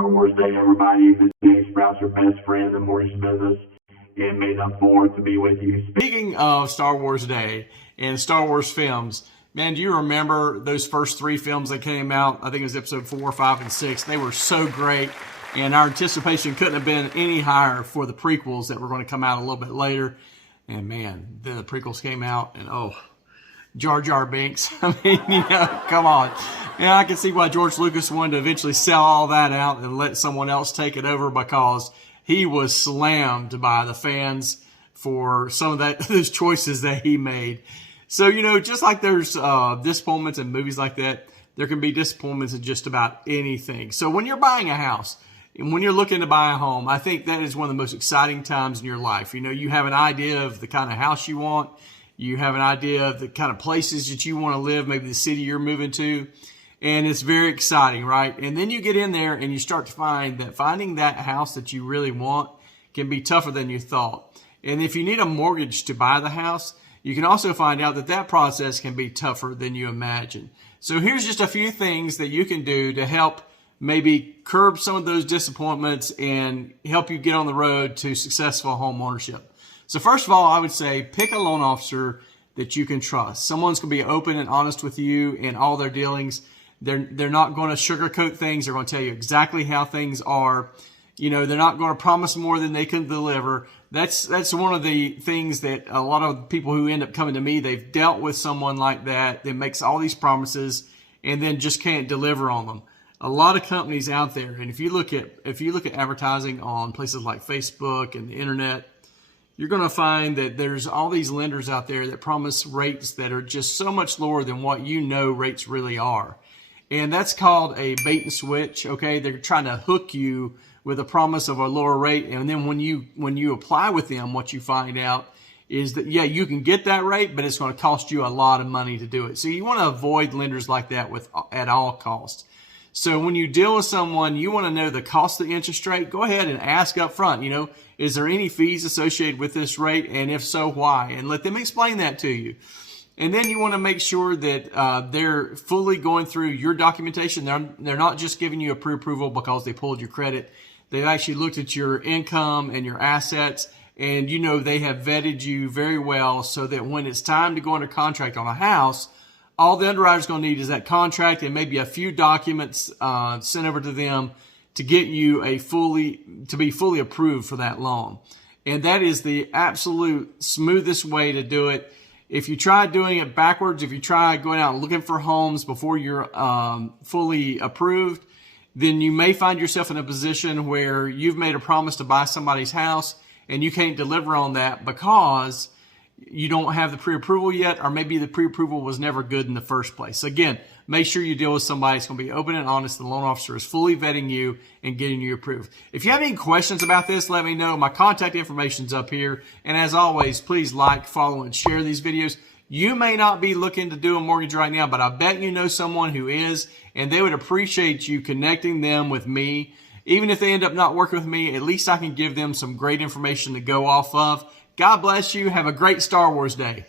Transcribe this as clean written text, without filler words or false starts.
Star Wars Day, everybody. This is Dave Sprouse, your best friend in the mortgage business. It means I'm forward to be with you. Speaking of Star Wars Day and Star Wars films, man, do you remember those first 3 films that came out? I think it was episode 4, 5, and 6. They were so great, and our anticipation couldn't have been any higher for the prequels that were going to come out a little bit later. And man, then the prequels came out, and oh, Jar Jar Binks. I mean, come on. Yeah, I can see why George Lucas wanted to eventually sell all that out and let someone else take it over, because he was slammed by the fans for some of those choices that he made. So, just like there's disappointments in movies like that, there can be disappointments in just about anything. So when you're buying a house and when you're looking to buy a home, I think that is one of the most exciting times in your life. You have an idea of the kind of house you want. You have an idea of the kind of places that you want to live, maybe the city you're moving to. And it's very exciting, right? And then you get in there and you start to find that finding that house that you really want can be tougher than you thought. And if you need a mortgage to buy the house, you can also find out that that process can be tougher than you imagine. So here's just a few things that you can do to help maybe curb some of those disappointments and help you get on the road to successful home ownership. So first of all, I would say pick a loan officer that you can trust. Someone's going to be open and honest with you in all their dealings. They're not going to sugarcoat things. They're going to tell you exactly how things are. They're not going to promise more than they can deliver. That's one of the things that a lot of people who end up coming to me, they've dealt with someone like that makes all these promises and then just can't deliver on them. A lot of companies out there, and if you look at advertising on places like Facebook and the internet, you're going to find that there's all these lenders out there that promise rates that are just so much lower than what rates really are. And that's called a bait and switch, okay? They're trying to hook you with a promise of a lower rate. And then when you apply with them, what you find out is that, yeah, you can get that rate, but it's going to cost you a lot of money to do it. So you want to avoid lenders like that at all costs. So when you deal with someone, you want to know the cost of the interest rate. Go ahead and ask up front, is there any fees associated with this rate? And if so, why? And let them explain that to you. And then you want to make sure that they're fully going through your documentation. They're not just giving you a pre-approval because they pulled your credit. They've actually looked at your income and your assets, and they have vetted you very well so that when it's time to go under contract on a house, all the underwriter's going to need is that contract and maybe a few documents sent over to them to get you to be fully approved for that loan. And that is the absolute smoothest way to do it. If you try doing it backwards, if you try going out and looking for homes before you're fully approved, then you may find yourself in a position where you've made a promise to buy somebody's house and you can't deliver on that because you don't have the pre-approval yet, or maybe the pre-approval was never good in the first place. Again, make sure you deal with somebody that's going to be open and honest. The loan officer is fully vetting you and getting you approved. If you have any questions about this, let me know. My contact information is up here. And as always, please like, follow, and share these videos. You may not be looking to do a mortgage right now, but I bet you know someone who is, and they would appreciate you connecting them with me. Even if they end up not working with me, at least I can give them some great information to go off of. God bless you. Have a great Star Wars Day.